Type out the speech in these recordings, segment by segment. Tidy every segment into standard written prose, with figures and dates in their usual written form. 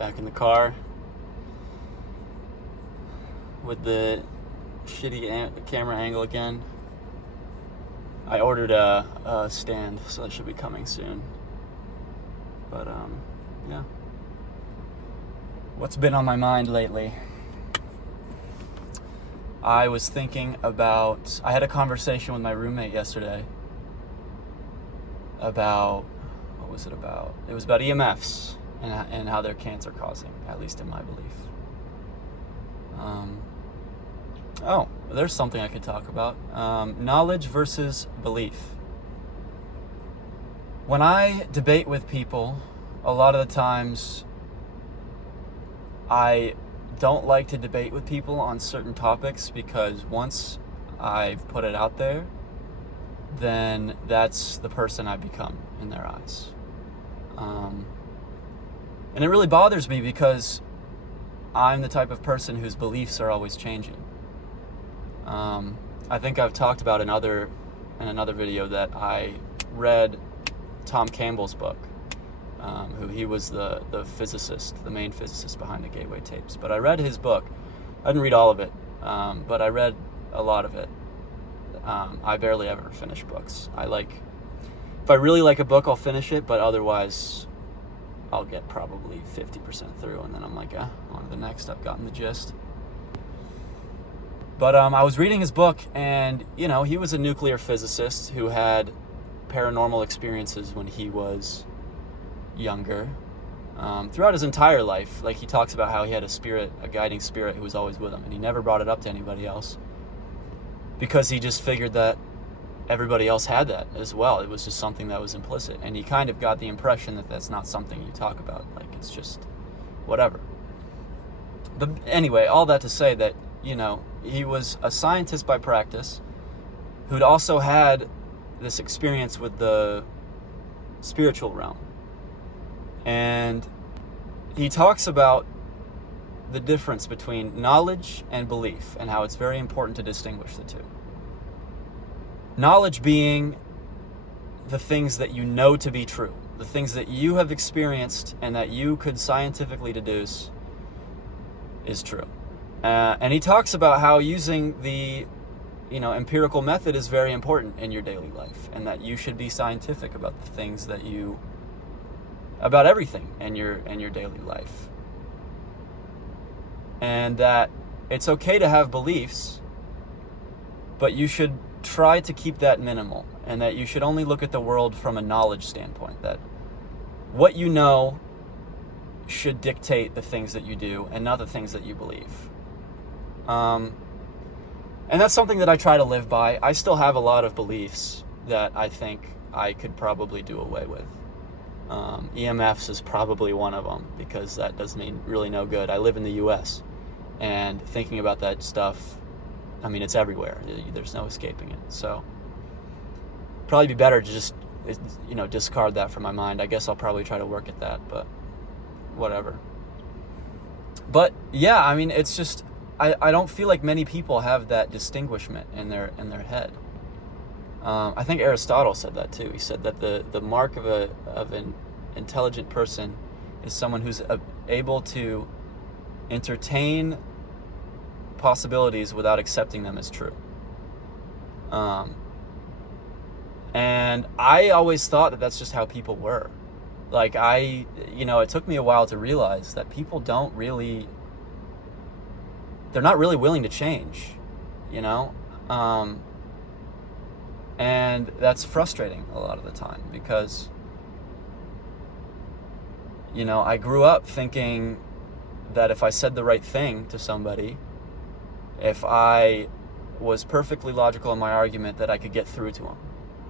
back in the car with the shitty camera angle again. I ordered a stand, so that should be coming soon. But yeah. What's been on my mind lately? I was thinking about, I had a conversation with my roommate yesterday about, what was it about? It was about EMFs and how they're cancer causing, at least in my belief. There's something I could talk about. Knowledge versus belief. When I debate with people, a lot of the times I don't like to debate with people on certain topics because once I've put it out there, then that's the person I become in their eyes. And it really bothers me because I'm the type of person whose beliefs are always changing. I think I've talked about in another video that I read Tom Campbell's book, who he was the physicist, the main physicist behind the Gateway Tapes. But I read his book. I didn't read all of it, but I read a lot of it. I barely ever finish books. If I really like a book, I'll finish it, but otherwise I'll get probably 50% through, and then I'm like, on to the next. I've gotten the gist. But I was reading his book, and he was a nuclear physicist who had paranormal experiences when he was younger. Throughout his entire life, he talks about how he had a guiding spirit who was always with him, and he never brought it up to anybody else because he just figured that everybody else had that as well. It was just something that was implicit, and he kind of got the impression that that's not something you talk about. It's just whatever. But anyway, all that to say that he was a scientist by practice who'd also had this experience with the spiritual realm. And he talks about the difference between knowledge and belief and how it's very important to distinguish the two. Knowledge being the things that you know to be true, the things that you have experienced and that you could scientifically deduce is true. And he talks about how using the empirical method is very important in your daily life, and that you should be scientific about the things about everything in your daily life. And that it's okay to have beliefs, but you should try to keep that minimal, and that you should only look at the world from a knowledge standpoint, that what you know should dictate the things that you do and not the things that you believe. And that's something that I try to live by. I still have a lot of beliefs that I think I could probably do away with. EMFs is probably one of them, because that does me really no good. I live in the US, and thinking about that stuff, it's everywhere. There's no escaping it. So probably be better to just discard that from my mind. I guess I'll probably try to work at that, but whatever. But yeah, it's just I don't feel like many people have that distinguishment in their head. I think Aristotle said that too. He said that the mark of an intelligent person is someone who's able to entertain possibilities without accepting them as true. And I always thought that that's just how people were. It took me a while to realize that people they're not really willing to change, and that's frustrating a lot of the time, because I grew up thinking that if I said the right thing to somebody, if I was perfectly logical in my argument, that I could get through to them.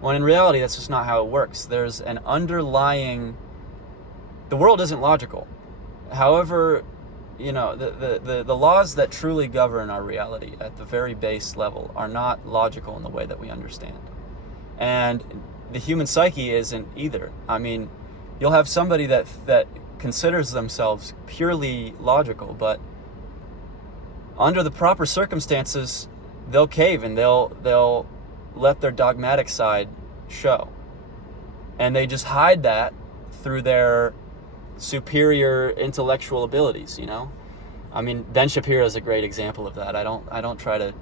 When in reality, that's just not how it works. There's an underlying... The world isn't logical. However, the laws that truly govern our reality at the very base level are not logical in the way that we understand. And the human psyche isn't either. You'll have somebody that considers themselves purely logical, but under the proper circumstances, they'll cave and they'll let their dogmatic side show. And they just hide that through their superior intellectual abilities, you know? I mean, Ben Shapiro is a great example of that. I don't try to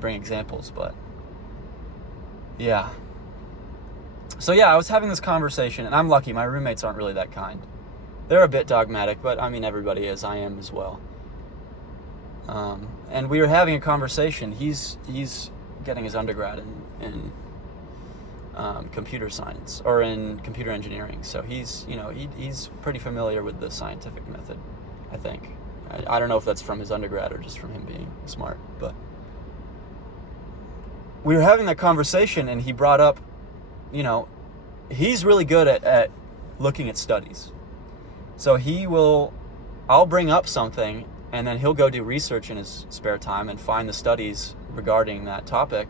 bring examples, but yeah. So yeah, I was having this conversation, and I'm lucky. My roommates aren't really that kind. They're a bit dogmatic, but I mean, everybody is. I am as well. And we were having a conversation. He's getting his undergrad in computer science, or in computer engineering. So he's pretty familiar with the scientific method, I think. I don't know if that's from his undergrad or just from him being smart, but we were having that conversation, and he brought up, he's really good at looking at studies. So I'll bring up something, and then he'll go do research in his spare time and find the studies regarding that topic,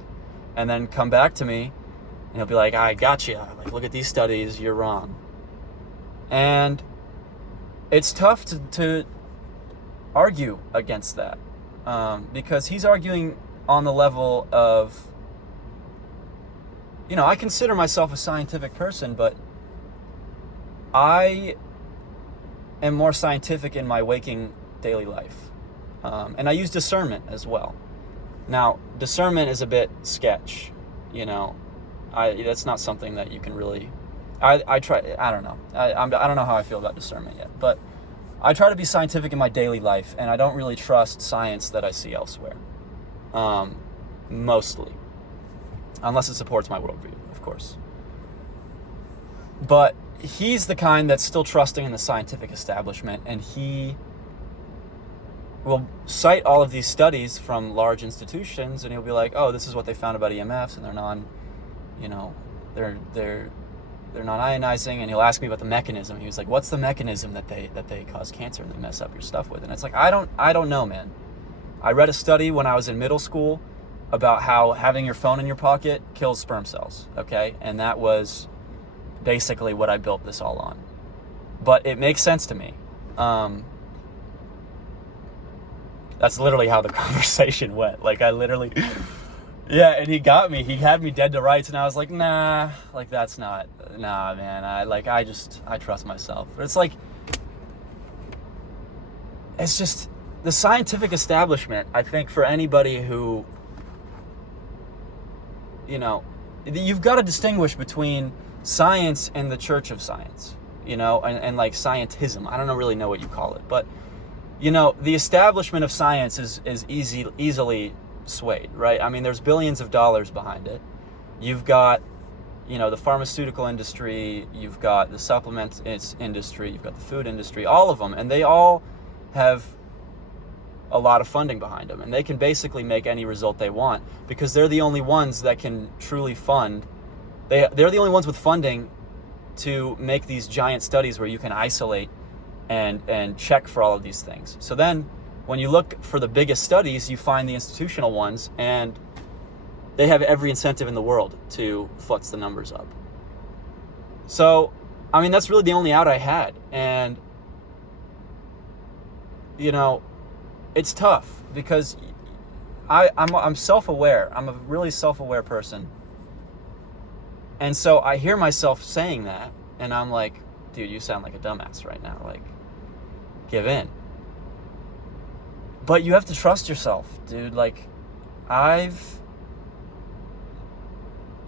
and then come back to me, and he'll be like, I got you. Like, look at these studies, you're wrong. And it's tough to argue against that, because he's arguing on the level of, I consider myself a scientific person, but I am more scientific in my waking daily life. And I use discernment as well. Now, discernment is a bit sketch, that's not something that you can really, I try, I don't know. I don't know how I feel about discernment yet, but I try to be scientific in my daily life, and I don't really trust science that I see elsewhere. Mostly. Unless it supports my worldview, of course. But he's the kind that's still trusting in the scientific establishment, and he will cite all of these studies from large institutions, and he'll be like, oh, this is what they found about EMFs, and they're non-ionizing, and he'll ask me about the mechanism. He was like, what's the mechanism that they cause cancer and they mess up your stuff with? And it's like, I don't know, man. I read a study when I was in middle school about how having your phone in your pocket kills sperm cells, okay? And that was basically what I built this all on. But it makes sense to me. That's literally how the conversation went. Like, I literally... Yeah, and he got me. He had me dead to rights, and I was like, nah, like, that's not... Nah, man, I trust myself. But it's like... It's just... The scientific establishment, I think, for anybody who... You've got to distinguish between science and the Church of Science, and like scientism. I don't really know what you call it, but, the establishment of science is easily swayed, right? I mean, there's billions of dollars behind it. You've got, the pharmaceutical industry, you've got the supplement industry, you've got the food industry, all of them, and they all have a lot of funding behind them, and they can basically make any result they want because they're the only ones that can truly fund. They're the only ones with funding to make these giant studies where you can isolate and check for all of these things. So then when you look for the biggest studies, you find the institutional ones, and they have every incentive in the world to futz the numbers up. So, I mean, that's really the only out I had. And, it's tough because I'm self-aware. I'm a really self-aware person. And so I hear myself saying that, and I'm like, dude, you sound like a dumbass right now. Like, give in. But you have to trust yourself, dude. Like,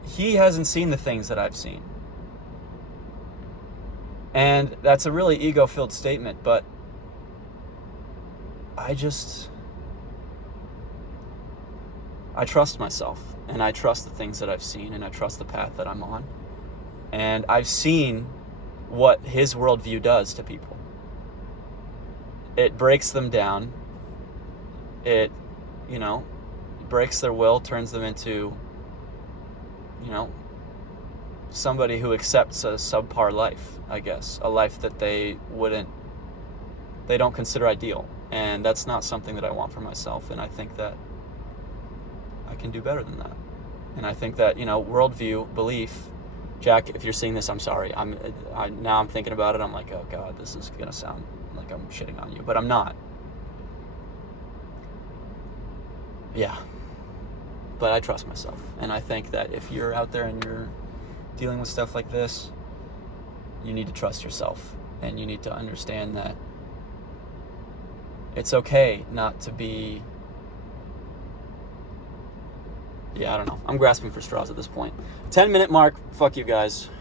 he hasn't seen the things that I've seen. And that's a really ego-filled statement, but I trust myself, and I trust the things that I've seen, and I trust the path that I'm on. And I've seen what his worldview does to people. It breaks them down. It, breaks their will, turns them into, somebody who accepts a subpar life, I guess. A life that they don't consider ideal. And that's not something that I want for myself. And I think that I can do better than that. And I think that, worldview, belief, Jack, if you're seeing this, I'm sorry. Now I'm thinking about it. I'm like, oh God, this is going to sound like I'm shitting on you, but I'm not. Yeah. But I trust myself. And I think that if you're out there and you're dealing with stuff like this, you need to trust yourself. And you need to understand that it's okay not to be... Yeah, I don't know. I'm grasping for straws at this point. 10-minute mark. Fuck you guys.